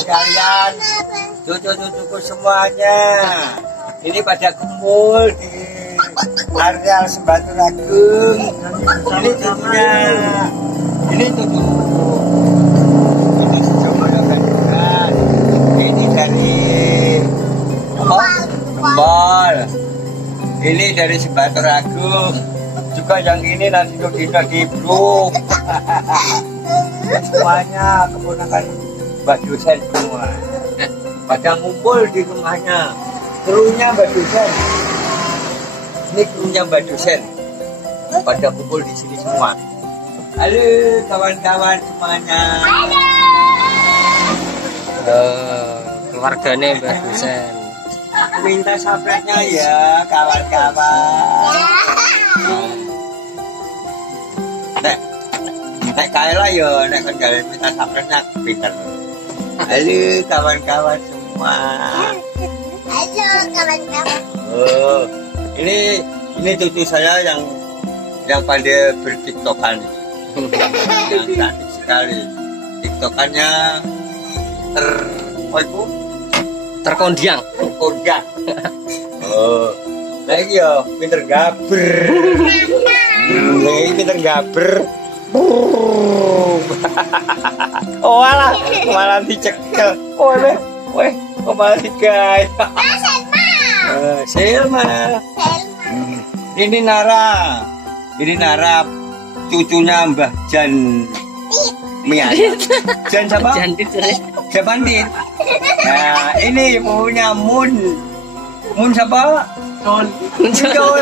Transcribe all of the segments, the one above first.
Sekalian cucu-cucuku semuanya ini pada kumpul di areal Sembaturagung. Ini cucunya, ini cucu ini dari Kempol, ini dari Sembaturagung juga. Yang ini nanti di Blue. Semuanya keponakan Mbak dosen semua pada ngumpul di rumahnya. Krunya Mbak dosen, ini krunya Mbak dosen pada kumpul di sini semua. Halo kawan-kawan semuanya. Halo keluarganya Mbak dosen. Minta sabrnya ya kawan-kawan. Nek kalah ya nek kendali minta sabrnya pinter. Halo kawan-kawan semua. Halo kawan-kawan. Oh, ini cucu saya yang pandai bertiktokan. Yang cantik sekali. Tiktokannya terkondiang. Oh, lagi ya pinter gaber. Lagi pinter gaber. Oh alah, malah dicekel. Weh, malah guys. Selma. Ini Nara, cucunya Mbah Jan Mia. Jan siapa? Jan Tit. Nah, ini punya Mun siapa? Muncul.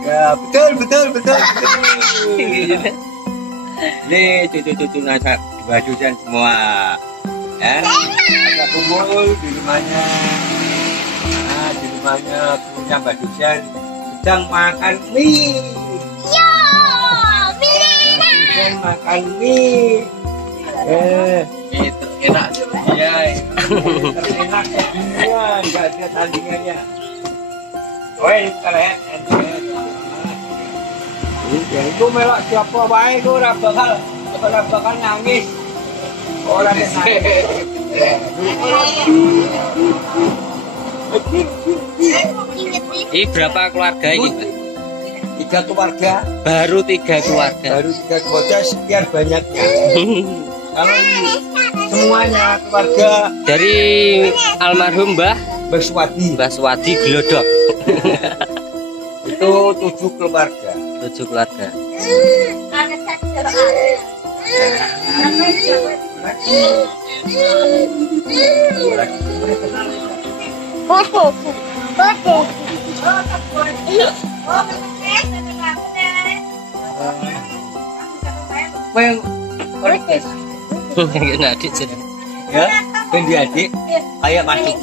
Ya, betul. Ini cucu-cucu nasa Mbak dosen semua. Ya, ada kumpul di rumahnya. Nah, di rumahnya punya Mbak dosen sedang makan mie. Yo, Dosen makan mie. Itu enak. Iya, enak ya. Enggak ada tandingannya. Woi, kalian ya itu melok siapa wae itu ora bakal nangis. Ora nangis. Ini berapa keluarga ini, Pak? 3 keluarga. Baru 3 keluarga. Sekian banyaknya. Kalau semuanya keluarga dari almarhum Mbah Swadi Glodok. Itu 7 keluarga. 7 keluarga. Ya, adik, ayo masuk.